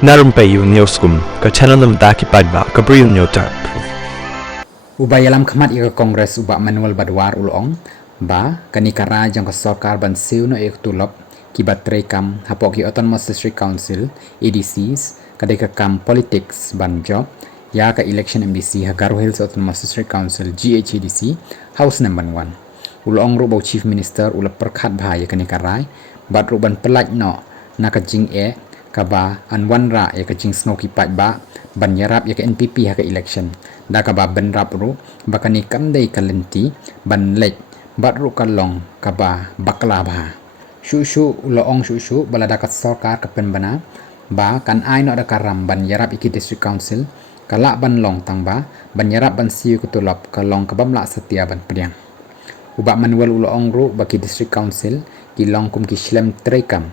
Na Rympei U ke channel nabynta ki paidbah ke Bri U Hynñiewtrep. Ubah yalam khmat ika kongres ubah manual badwar ulong ba kanikara jang ka sorkar ban siew no ek tulop ki batre kam hapok ki autonomous district council ADCs kadai ka kam politics ban job ya ka election MDC Hagaro Hills Autonomous District Council GHADC house number 1 ulong ro bau chief minister ulap perkhat bha ya kanikarai bat ro ban pelaj no naka jing kaba anwan ra ya ka jing snow ki paidbah ban yarap ya ka NPP ha ka election da kaba ban rap ro bakani kamdai kalenti ban lej bat ro kalong kaba bakla bha shu uloong shu balada ka sorkar ka pen bana ba kan ai no da karam ban yarap iki district council kala ban long tangba ban yarap ban siu ku tulop kalong kabam la setia ban pediang ubak manual uloong ro baki district council ki long kum ki shlem trekam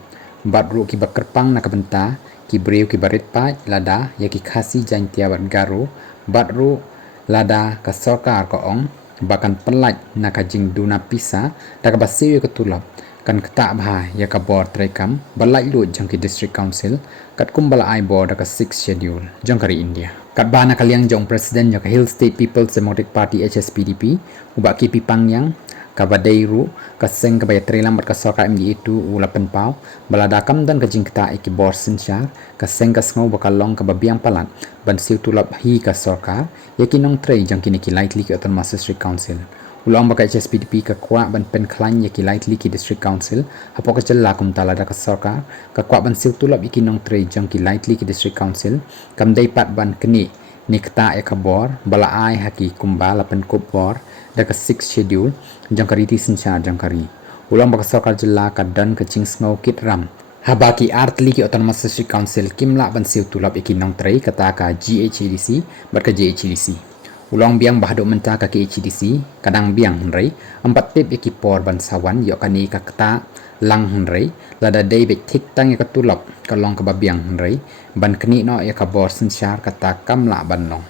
bat ro ki bakerpang na kabenta ki Bri U ki barit pa lada ya ki Khasi jantia bat garo bat ro lada ka sorkar ko ong bakan pelaj na ka jing duna pisa da ka basiu ku tulop kan kata bha ya ka bor trekam balai lu jang ki district council kat kumbala ai bor da ka 6 schedule jang kari India kat bana kaliang jong president ya ka Hill State People's Democratic Party HSPDP ubak ki pipang yang ka badairu ka seng ka bayat trelam ka sorkar MDA tu ula Pynpaw balada kam dan ka jing kata iki bor sinchar ka seng ka sngo bakalong ka babiang palat ban siu tulop hi ka sorkar ya kinong trei jang kini ki lightly ki autonomous district council ulang baka HSPDP ka kwa ban pen klan ya ki lightly ki district council hapo ka jella kum talada ka sorkar ka kwa ban siu tulop iki nong trei jang ki lightly ki district council kam dai pat ban kini nikta ya ka bor bala ai haki kumbala pen kubor da ka 6 schedule jang kari ti sinchar jang kari ulang baka sorkar jella ka dan ka jing snow kit ram habaki artli ki autonomous district council kimla ban siu tulop iki nong trei kata ka GHADC bat ka GHADC ulang biang bahado menta ka KHDC kadang biang henrei empat tip iki por ban sawan yo kani ka kata lang henrei lada dei bek tik tang ya ka tulop ka long ka babiang henrei ban kni no ya ka bor sinchar kata kamla ban long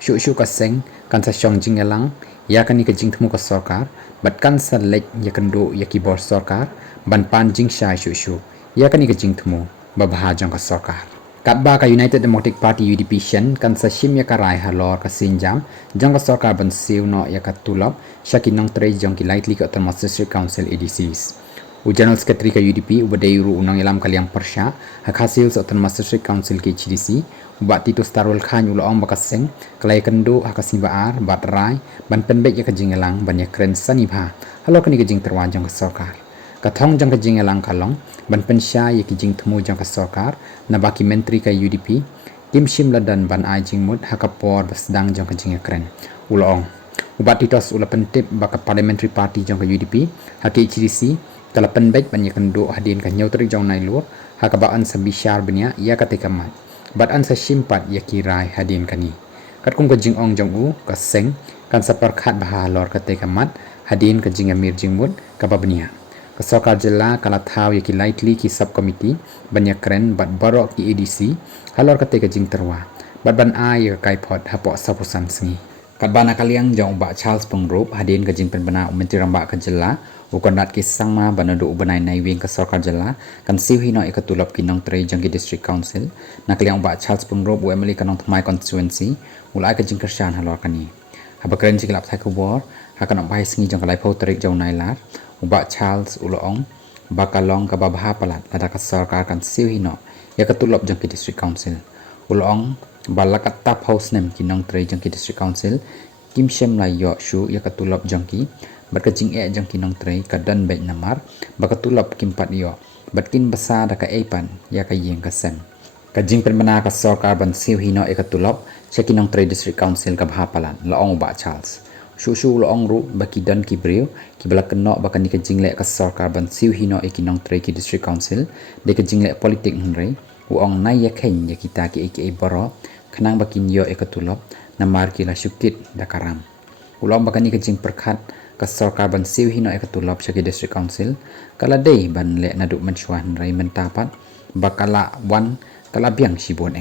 shu ka seng kan sa shong jing elang ya kani ka jing thmu ka sorkar bat kan sa lek ya kando ya ki bor sorkar ban pan jing shai shu ya kani ka jing thmu ba bha jong ka sorkar Katba ka United Democratic Party UDP Shen kan sa shim ya karai halor ka sinjam jang ka sorkar ban siu no ya ka tulop shakinong trei jong ki lightly ka autonomous district council ADCs General Secretary ka UDP ubadairu unang ilam kaliang persya Khasi autonomous district council ki HDC ubat Tito Starwal Khan uloong bakaseng kalai kendo hakasimbaar bat rai ban penbek ya ka jingelang ban ya kren sanibha halo kani ka jing terwa jong ka sorkar kathong jang ka jingelang kalong ban pensya ya ki jing thmu jang ka sorkar na baki menteri ka UDP tim shim ladan ban ai jing mut hakapor basdang jang ka jing kren uloong ubat titos ula pentip baka parliamentary party jang ka UDP haki HDC kala penbek ban ya kendo hadin ka nyautri jang nai lur hakabaan sa bishar benya ya ka tekamat bat an sa shimpat ya kirai hadin kani kat kung ka jing ong jang u ka seng kan sa perkhat bah halor ka tekamat hadin ka jing amir jing mut ka babnia ka sorkar jella kala thaw ya ki lightly ki subcommittee banya kren bat baroh ki ADC halor ka teka jing terwa bat ban ai ka kai phot hapo sapusan singi kat bana kaliang jong ba Charles pengrop hadin ka jing pen bana menteri ramba ka jella ukondat ki sangma banado ubanai nai wing ka sorkar jella kan siu hino ikatulop kinong trei jang ki district council na kaliang ba Charles pengrop emily kanong thmai constituency ulai ka jing Kyrshan halor kani habakren jiklap thai ko bor hakanong bai singi jong kalai phau tarik jong nai lar uba Charles uloong bakalong ka babha palat lada ka sorkar kan siu hino ikatulop jang ki district council uloong balakat tap house nem kinong trei jang ki district council kim shem lai yo shu ikatulop jang ki berkecing jang kinong trei kadan baik namar bakatulop kimpat yo batkin basa da ka epan ya ka yeng ka sen kajing penmana ka sorkar ban siu hino ikatulop sekinong trei district council ka bhapalan laong ba Charles shu laong ru baki dan ki Bri U ki balak keno bakani kajing le ka sorkar ban siu hino ikinong trei ki district council de kajing le politik hunrei uong nai ya khen ya kita ki aka baroh khnang bakin yo ikatulop namar ki la shukit da karam ulong bakani kajing perkhat ka sorkar ban siu hino ikatulop sa ki district council kala dei ban le naduk mensuan rai mentapat bakala wan kala biang Shibun